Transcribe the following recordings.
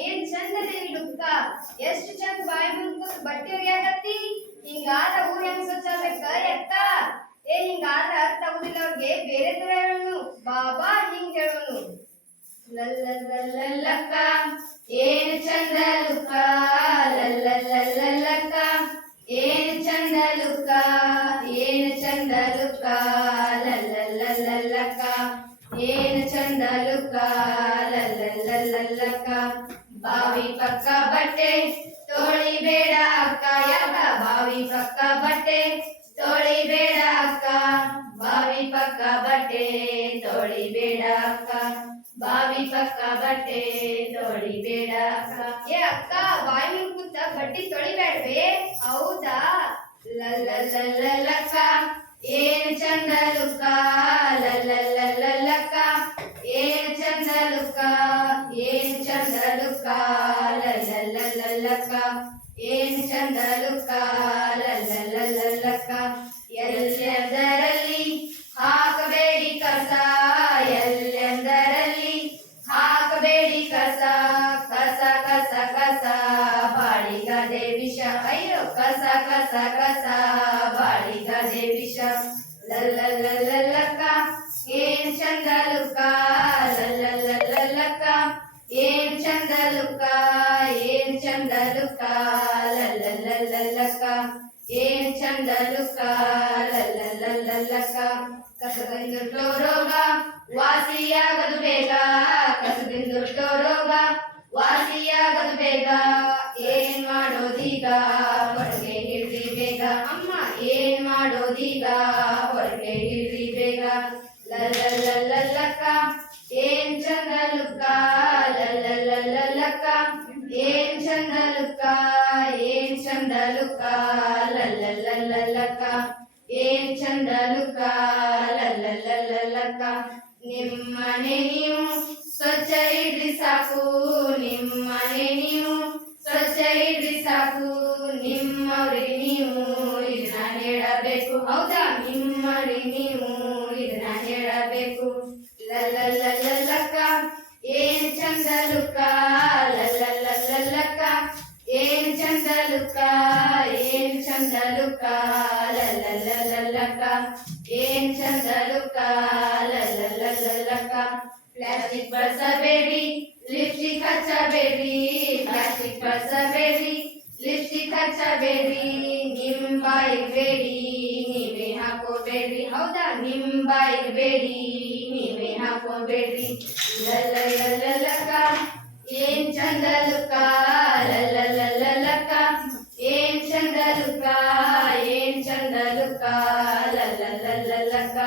ಏನ್ ಚಂದದೆ ಡುಕ್ಕ ಎಷ್ಟು ಚಂದ ಬಾಯಿ ಮುಂದ್ಕೊಂಡು ಬಟ್ಟೆ ಒಗ್ಯಾಕತ್ತಿ ಹಿಂಗಾದ ಊರ್ ಹೆಂಗ್ ಸ್ವಚ್ಛ ಆಗ್ಬೇಕ ಎತ್ತ ಏ ಹಿಂಗಾದ ಅರ್ಥ ಆಗುದಿಲ್ಲವ್ರಿಗೆ ಬೇರೆ ತರ ಹೇಳೋನು ಬಾಬಾ ಹಿಂಗ್ ಹೇಳೋನು ಲಲ್ಲಲ್ಲಲ್ಲಕ್ಕ ಏನ್ ಚಂದ ಲುಕ್ಕ ಲಲ್ಲಲ್ಲಲ್ಲಕ್ಕ ಬಾವಿ ಪಕ್ಕ ಬಟ್ಟೆ ತೊಳಿಬೇಡ ಅಕ್ಕ, ಯಾಕ ಬಾವಿ ಪಕ್ಕ ಬಟ್ಟೆ ತೊಳಿಬೇಡ ಅಕ್ಕ. ಬಾವಿ ಪಕ್ಕ ಬಟ್ಟೆ ತೊಳಿಬೇಡ ಅಕ್ಕ. ಬಾವಿ ಪಕ್ಕ ಬಟ್ಟೆ ತೋಳಿಬೇಡ ಅಕ್ಕ. ಏ ಅಕ್ಕ ಬಾವಿ ಕೂತ ಬಟ್ಟೆ ತೊಳಿಬೇಡ್ವೆ కస కస కస బాళిక దేవిష లల్లల్లల్లక్క ఏం చందలుక లల్లల్లల్లక్క ఏం చందలుక ఏం చందలుక లల్లల్లల్లక్క ఏం చందలుక లల్లల్లల్లక్క కస కందుట్లోరో ಮಾಡೋದೀಗ ಹೊರಗೆ ಹಿಡ್ರಿ ಬೇಗ ಲಲ್ಲಲ್ಲಲ್ಲಕ್ಕ ಏನ್ ಚಂದ ಲುಕ್ಕ ಲಲ್ಲಲ್ಲಲ್ಲಕ್ಕ ಏನ್ ಚಂದ ಲುಕ್ಕ ಏನ್ ಚಂದ ಲುಕ್ಕ ಲಲ್ಲಲ್ಲಲ್ಲಕ್ಕ ಏನ್ ಚಂದ ಲುಕ್ಕ ಲಲ್ಲಲ್ಲಲ್ಲಕ್ಕ ನಿಮ್ಮನೆ ನೀವು ಸ್ವಚ್ಛ ಇಡ್ರಿ ಸಾಕು ನಿಮ್ಮನೆ ನೀವು ಸ್ವಚ್ಛ ಇಡ್ರಿ ಸಾಕು ನಿಮ್ಮವ್ರಿಗೆ ನೀವು ಇದನ್ನ ಹೇಳಬೇಕು ಹೌದಾ ನಿಮ್ಮವ್ರಿಗೆ ನೀವು ಇದನ್ನ ಹೇಳಬೇಕು ಲಲ್ಲಲ್ಲಲ್ಲಕ್ಕ ಏನ್ ಚಂದ ಲುಕ್ಕ ಲಲ್ಲಲ್ಲಲ್ಲಕ್ಕ ಏನ್ ಚಂದ ಲುಕ್ಕ ಏನ್ ಚಂದ ಲುಕ್ಕ ಲಲ್ಲಲ್ಲಲ್ಲಕ್ಕ ಏನ್ ಚಂದ ಲುಕ್ಕ ಲಲ್ಲಲ್ಲಲ್ಲಕ್ಕ ಪ್ಲಾಸ್ಟಿಕ್ ಬಳಸಬೇಡಿ ಲಿಪ್ಸ್ಟಿಕ್ ಹಚ್ಚಬೇಡಿ ಪ್ಲಾಸ್ಟಿಕ್ ಬಳಸಬೇಡಿ ಲಿಪ್ಸ್ಟಿಕ್ ಹಚ್ಚಬೇಡಿ ನಿಮ್ ಬಾಯಿಗೆ ಬೇಡಿ ನೀವೇ ಹಾಕೋಬೇಡಿ ಹೌದಾ ನಿಮ್ ಬಾಯಿಗೆ ಬೇಡಿ ನೀವೇ ಹಾಕೋಬೇಡಿ ಲಲ್ಲಲ್ಲಲ್ಲಕ್ಕ ಏನ್ ಚಂದ ಲುಕ್ಕ ಲಲ್ಲಲ್ಲಲ್ಲಕ್ಕ ಏನ್ ಚಂದ ಲುಕ್ಕ ಏನ್ ಚಂದ ಲುಕ್ಕ ಲಲ್ಲಲ್ಲಲ್ಲಕ್ಕ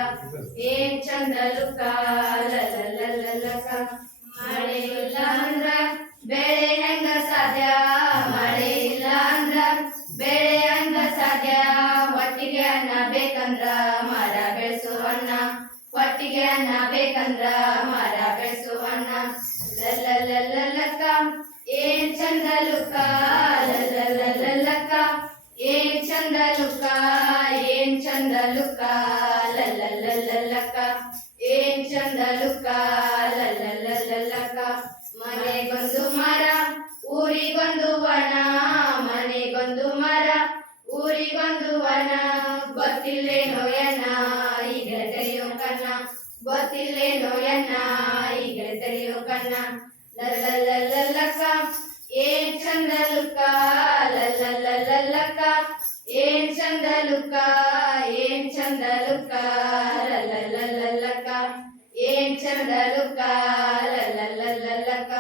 ಏನ್ ಚಂದ ಲುಕ್ಕ ಲಲ್ಲಲ್ಲಲ್ಲಕ್ಕ ಮಳೆ ಅನ್ನ ಬೇಕಂದ್ರ ಮರ ಬೆಳೆಸು ಅಣ್ಣ ಲಲ್ಲಲ್ಲಲ್ಲಕ್ಕ ಏನ್ ಚಂದ ಲುಕ್ಕ ಲಲ್ಲಲ್ಲಲ್ಲಕ್ಕ ಏನ್ ಚಂದ ಲುಕ್ಕ ಏನ್ ಚಂದ ಲುಕ್ಕ ಲಲ್ಲಲ್ಲಲ್ಲಕ್ಕ ಏನ್ ಚಂದ ಲುಕ್ಕ ಗೊತ್ತಿಲ್ಲೇನೋ ಎನ್ನ ಈಗ ತೆರೆಯೋ ಕಣ್ಣ ಲಲ್ಲಲ್ಲಲ್ಲಕ್ಕ ಏನ್ ಚಂದ ಲುಕ್ಕ ಲಲ್ಲಲ್ಲಲ್ಲಕ್ಕ ಏನ್ ಚಂದ ಲುಕ್ಕ ಏನ್ ಚಂದ ಲುಕ್ಕ ಲಲ್ಲಲ್ಲಲ್ಲಕ್ಕ ಏನ್ ಚಂದ ಲುಕ್ಕ ಲಲ್ಲಲ್ಲಲ್ಲಕ್ಕ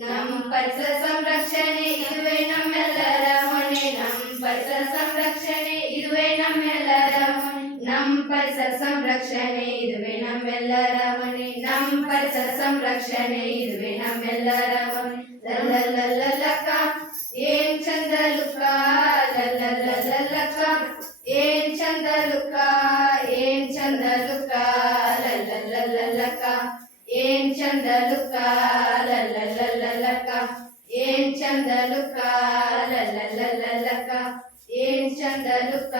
ನಮ್ ಪರಿಸರ ನಮ್ ಪರಿಸರ ಸಂರಕ್ಷಣೆ ಇದುವೇ ನಮ್ಮೆಲ್ಲರ ಹೊಣೆ ನಮ್ ಪರಿಸರ ಸಂರಕ್ಷಣೆ ಇದುವೇ ನಮ್ಮೆಲ್ಲರ ಹೊಣೆ ಲಲ್ಲಲ್ಲಲ್ಲಕ್ಕ ಏನ್ ಚಂದ ಲುಕ್ಕ ಲಲ್ಲಲ್ಲಲ್ಲಕ್ಕ ಏನ್ ಚಂದ ಲುಕ್ಕ ಏನ್ ಚಂದ ಲುಕ್ಕ ಲಲ್ಲಲ್ಲಲ್ಲಕ್ಕ ಏನ್ ಚಂದ ಲುಕ್ಕ ಲಲ್ಲಲ್ಲಲ್ಲಕ್ಕ ಏನ್ ಚಂದ ಲುಕ್ಕ ಲಲ್ಲಲ್ಲಲ್ಲಕ್ಕ ಏನ್ ಚಂದ ಲುಕ್ಕ